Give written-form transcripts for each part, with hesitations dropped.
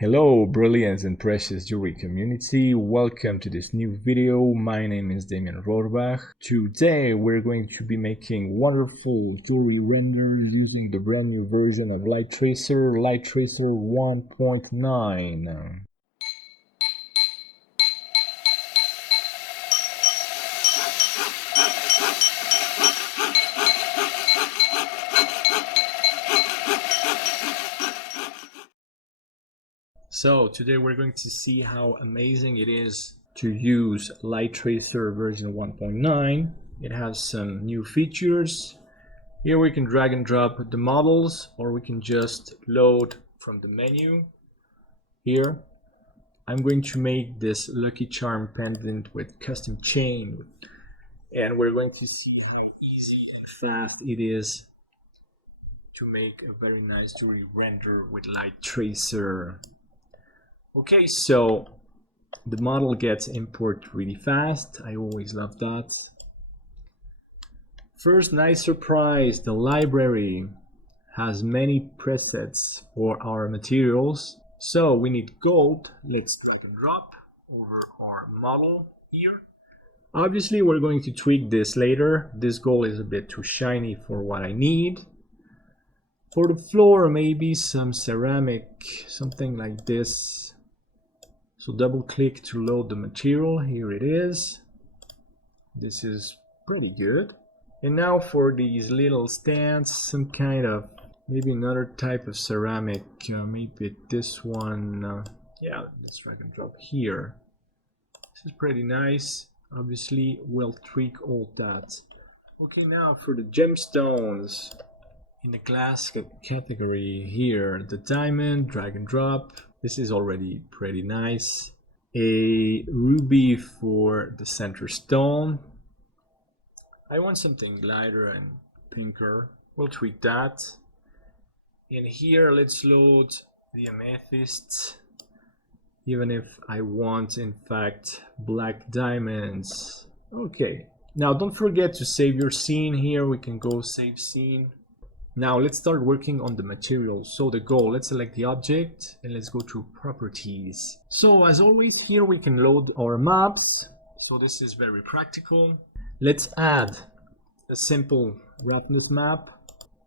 Hello brilliant and precious jewelry community, welcome to this new video. My name is Damien ROHRBACH. Today we're going to be making wonderful jewelry renders using the brand new version of Light Tracer 1.9. So today we're going to see how amazing it is to use Light Tracer version 1.9. It has some new features. Here we can drag and drop the models, or we can just load from the menu. Here I'm going to make this Lucky Charm pendant with custom chain, and we're going to see how easy and fast it is to make a very nice jewelry render with Light Tracer. Okay, so the model gets imported really fast. I always love that. First nice surprise, the library has many presets for our materials. So we need gold. Let's drag and drop over our model here. Obviously we're going to tweak this later. This gold is a bit too shiny for what I need. For the floor, maybe some ceramic, something like this. So double click to load the material. Here it is. This is pretty good. And now for these little stands, some kind of, maybe another type of ceramic, maybe this one. Yeah, let's drag and drop here. This is pretty nice. Obviously we'll tweak all that. Okay, now for the gemstones. In the glass category here, the diamond, drag and drop. This is already pretty nice. A ruby for the center stone. I want something lighter and pinker. We'll tweak that. In here, let's load the amethyst. Even if I want, in fact, black diamonds. Okay. Now, don't forget to save your scene here. We can go save scene. Now let's start working on the material. So the gold, let's select the object and let's go to properties. So as always, here we can load our maps. So this is very practical. Let's add a simple roughness map,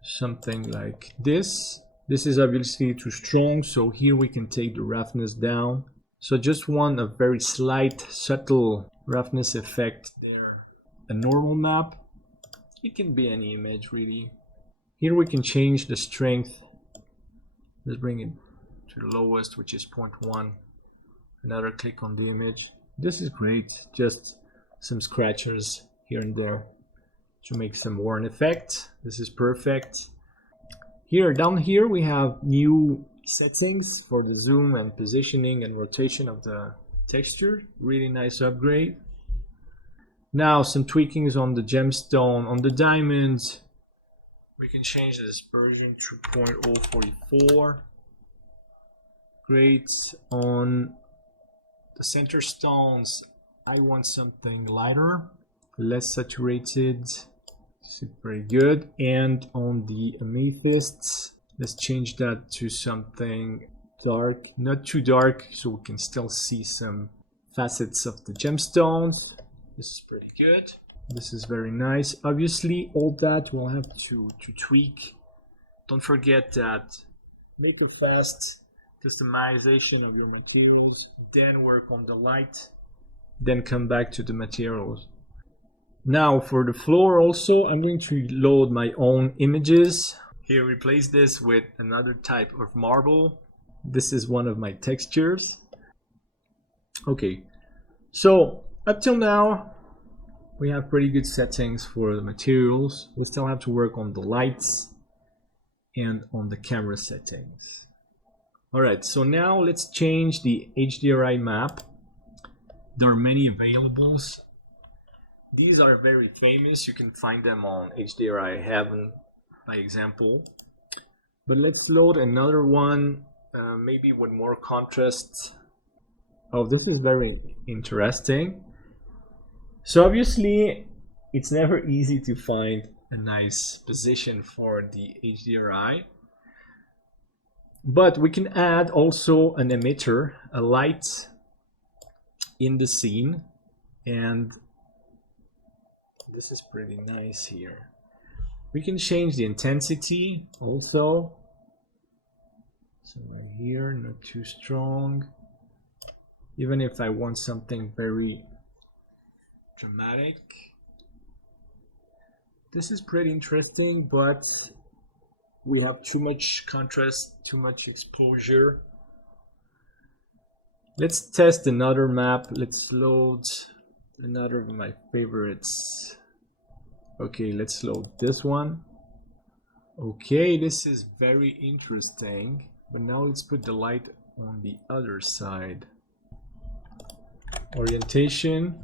something like this. This is obviously too strong, so here we can take the roughness down. So just want a very slight, subtle roughness effect there. A normal map, it can be any image really. Here we can change the strength. Let's bring it to the lowest, which is 0.1. Another click on the image. This is great. Just some scratches here and there to make some worn effect. This is perfect. Here, down here, we have new settings for the zoom and positioning and rotation of the texture. Really nice upgrade. Now some tweakings on the gemstone. On the diamonds, we can change the dispersion to 0.044. Great. On the center stones, I want something lighter, less saturated. This is very good. And on the amethysts, let's change that to something dark, not too dark, so we can still see some facets of the gemstones. This is pretty good. This is very nice. Obviously, all that we'll have to tweak. Don't forget that make a fast customization of your materials, then work on the light, then come back to the materials. Now for the floor also, I'm going to load my own images. Here, replace this with another type of marble. This is one of my textures. Okay, so up till now, we have pretty good settings for the materials. We still have to work on the lights and on the camera settings. Alright, so now let's change the HDRI map. There are many availables. These are very famous. You can find them on HDRI Heaven, by example. But let's load another one, maybe with more contrast. Oh, this is very interesting. So obviously, it's never easy to find a nice position for the HDRI. But we can add also an emitter, a light in the scene, and this is pretty nice here. We can change the intensity also. So right here, not too strong. Even if I want something very dramatic. This is pretty interesting, but we have too much contrast, too much exposure. Let's test another map. Let's load another of my favorites. Okay, let's load this one. Okay, this is very interesting. But now let's put the light on the other side. Orientation.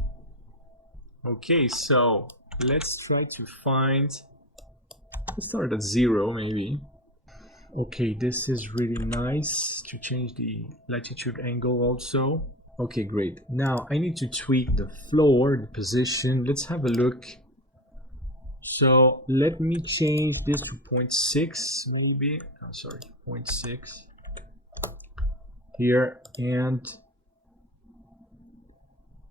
Okay, so let's try to find, let's start at 0 maybe. Okay, this is really nice to change the latitude angle also. Okay, great. Now I need to tweak the floor, the position. Let's have a look. So let me change this to 0.6 maybe. Oh, sorry, 0.6 here, and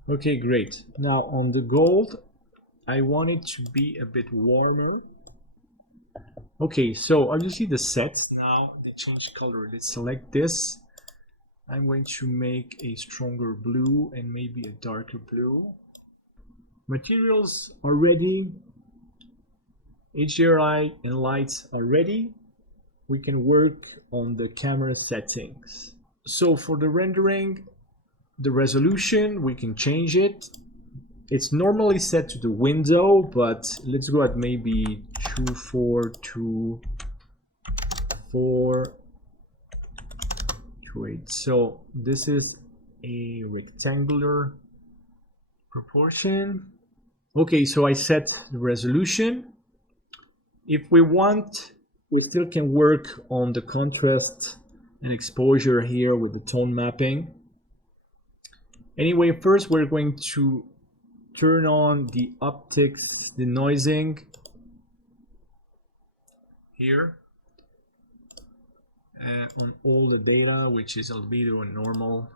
okay, great. Now on the gold, I want it to be a bit warmer. Okay, so obviously the sets now they change color. Let's select this. I'm going to make a stronger blue and maybe a darker blue. Materials are ready. HDRI and lights are ready. We can work on the camera settings. So for the rendering, the resolution, we can change it. It's normally set to the window, but let's go at maybe 242428. So this is a rectangular proportion. Okay, so I set the resolution. If we want, we still can work on the contrast and exposure here with the tone mapping. Anyway, first we're going to turn on the optics denoising here on all the data, which is albedo and normal.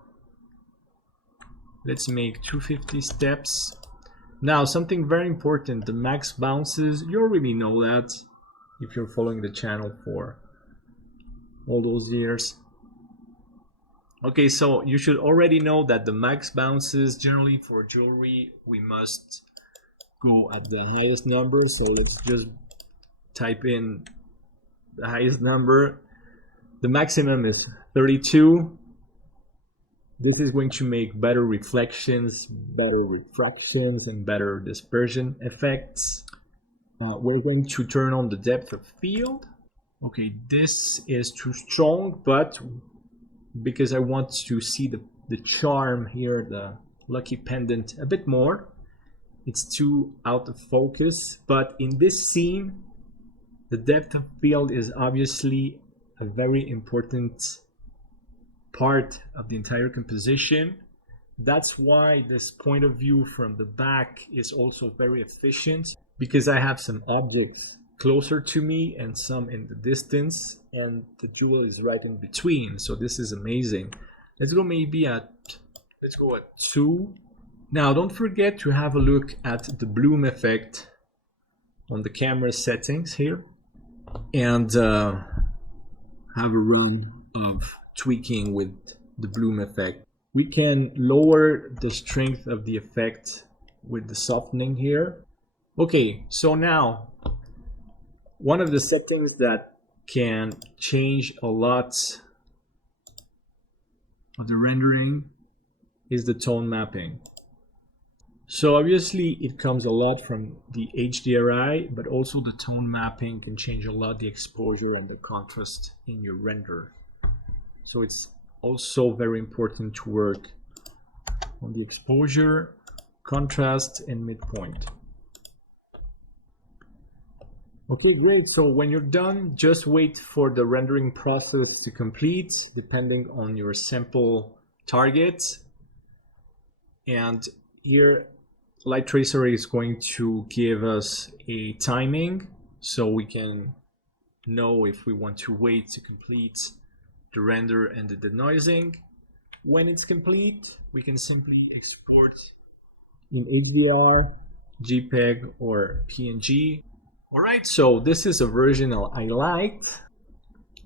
Let's make 250 steps. Now, something very important, the max bounces. You already know that if you're following the channel for all those years. Okay, so you should already know that the max bounces, generally for jewelry, we must go at the highest number. So let's just type in the highest number. The maximum is 32. This is going to make better reflections, better refractions, and better dispersion effects. We're going to turn on the depth of field. Okay, this is too strong, but because I want to see the charm here, the lucky pendant a bit more, it's too out of focus. But in this scene, the depth of field is obviously a very important part of the entire composition. That's why this point of view from the back is also very efficient, because I have some objects closer to me and some in the distance, and the jewel is right in between. So this is amazing. Let's go maybe at, let's go at 2. Now don't forget to have a look at the bloom effect on the camera settings here, and have a run of tweaking with the bloom effect. We can lower the strength of the effect with the softening here. Okay, so now one of the settings that can change a lot of the rendering is the tone mapping. So obviously it comes a lot from the HDRI, but also the tone mapping can change a lot the exposure and the contrast in your render. So it's also very important to work on the exposure, contrast, and midpoint. Okay, great. So when you're done, just wait for the rendering process to complete, depending on your sample target. And here, Light Tracer is going to give us a timing, so we can know if we want to wait to complete the render and the denoising. When it's complete, we can simply export in HDR, JPEG, or PNG. Alright, so this is a version I liked.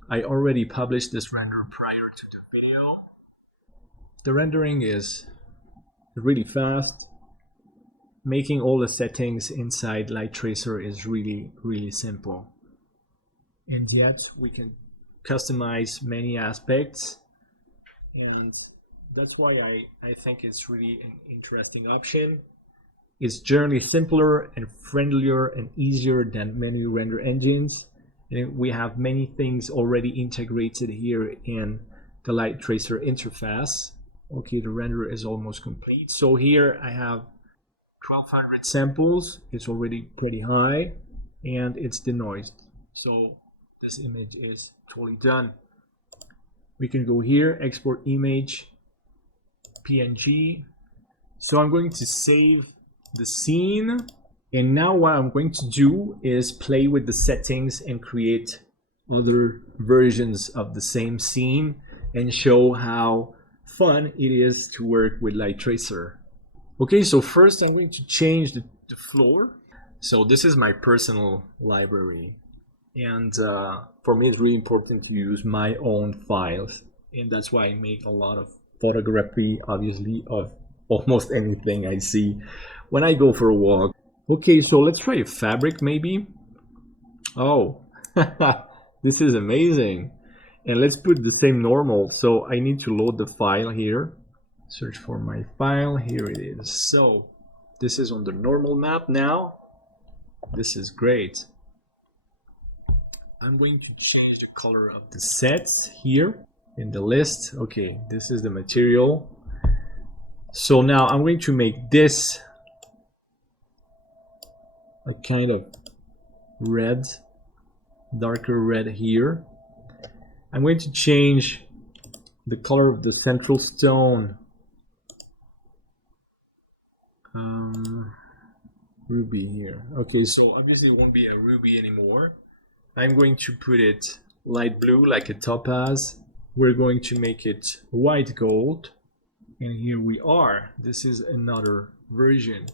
I already published this render prior to the video. The rendering is really fast. Making all the settings inside Light Tracer is really simple. And yet we can customize many aspects. And that's why I think it's really an interesting option. It's generally simpler and friendlier and easier than many render engines. And we have many things already integrated here in the Light Tracer interface. Okay, the render is almost complete. So here I have 1200 samples. It's already pretty high and it's denoised. So this image is totally done. We can go here, export image, PNG. So I'm going to save the scene. And now what I'm going to do is play with the settings and create other versions of the same scene and show how fun it is to work with Light Tracer. Okay, so first I'm going to change the floor. So this is my personal library. And for me it's really important to use my own files. And that's why I make a lot of photography, obviously, of almost anything I see when I go for a walk. Okay, so let's try a fabric maybe. Oh, this is amazing. And let's put the same normal. So I need to load the file here. Search for my file. Here it is. So this is on the normal map now. This is great. I'm going to change the color of the sets here in the list. Okay, this is the material. So now I'm going to make this a kind of red, darker red here. I'm going to change the color of the central stone. Ruby here. Okay, so obviously it won't be a ruby anymore. I'm going to put it light blue like a topaz. We're going to make it white gold. And here we are. This is another version.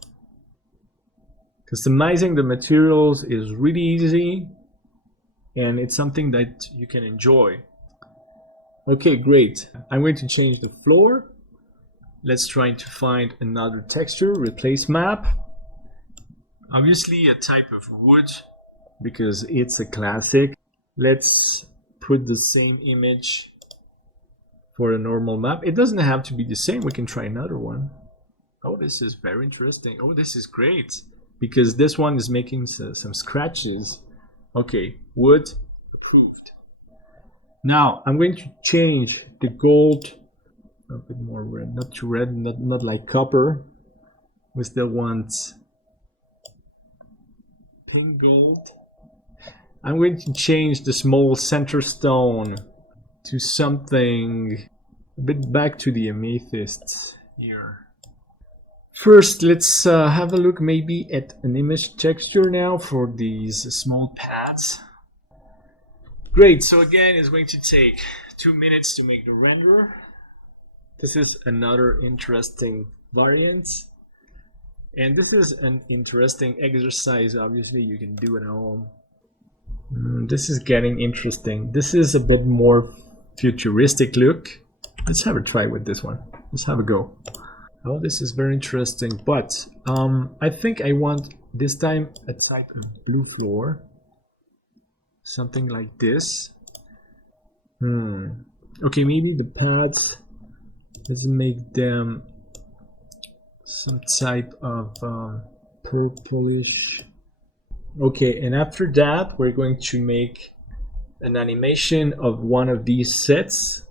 Customizing the materials is really easy and it's something that you can enjoy. Okay, great. I'm going to change the floor. Let's try to find another texture, replace map. Obviously a type of wood because it's a classic. Let's put the same image for a normal map. It doesn't have to be the same. We can try another one. Oh, this is very interesting. Oh, this is great because this one is making some scratches. Okay, wood approved. Now I'm going to change the gold a bit more red, not too red, not like copper. We still want pink gold. I'm going to change the small center stone to something a bit back to the amethyst here. First, let's have a look maybe at an image texture now for these small pads. Great, so again, it's going to take 2 minutes to make the render. This is another interesting variant. And this is an interesting exercise, obviously, you can do at home. This is getting interesting. This is a bit more futuristic look. Let's have a try with this one. Let's have a go. Oh, this is very interesting, but I think I want this time a type of blue floor. Something like this. Okay, maybe the pads, let's make them some type of purplish. Okay, and after that we're going to make an animation of one of these sets.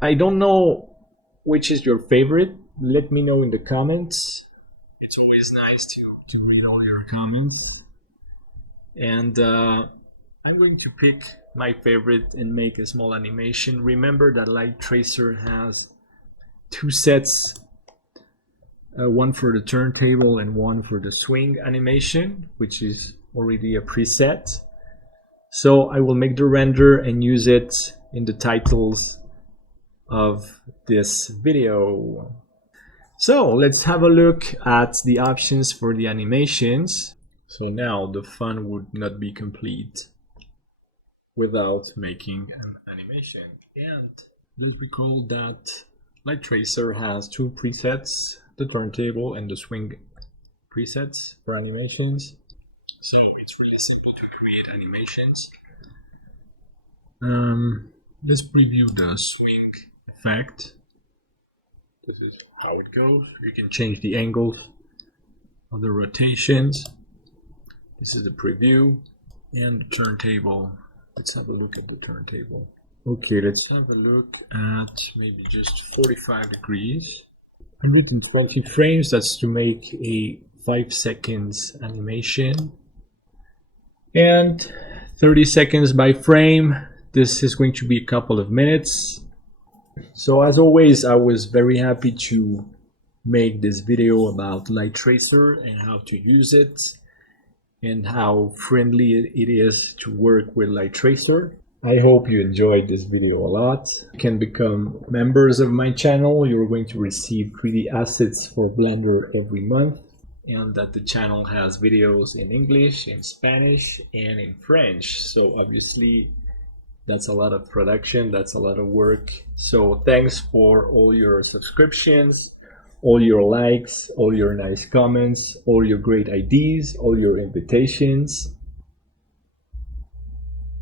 I don't know which is your favorite. Let me know in the comments. It's always nice to read all your comments. And I'm going to pick my favorite and make a small animation. Remember that Light Tracer has 2 sets, one for the turntable and one for the swing animation, which is already a preset. So I will make the render and use it in the titles of this video. So let's have a look at the options for the animations. So now the fun would not be complete without making an animation. And let's recall that Light Tracer has two presets, the turntable and the swing presets for animations. So it's really simple to create animations. Let's preview the swing effect. This is how it goes. You can change the angles of the rotations. This is the preview and the turntable. Let's have a look at the turntable. Okay, let's have a look at maybe just 45 degrees. 120 frames, that's to make a 5 seconds animation. And 30 seconds by frame. This is going to be a couple of minutes. So as always, I was very happy to make this video about Light Tracer and how to use it and how friendly it is to work with Light Tracer. I hope you enjoyed this video a lot. You can become members of my channel. You're going to receive 3D assets for Blender every month, and that the channel has videos in English, in Spanish, and in French. So obviously that's a lot of production, that's a lot of work. So thanks for all your subscriptions, all your likes, all your nice comments, all your great ideas, all your invitations.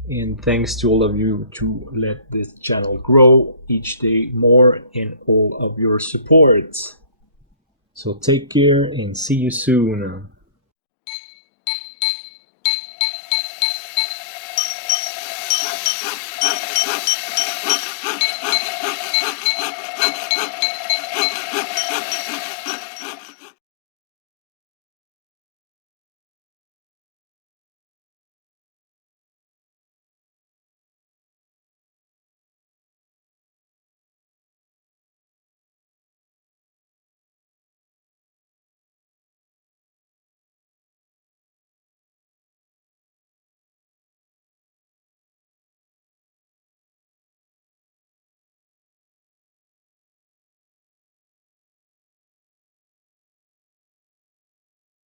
And thanks to all of you to let this channel grow each day more and all of your support. So take care and see you soon.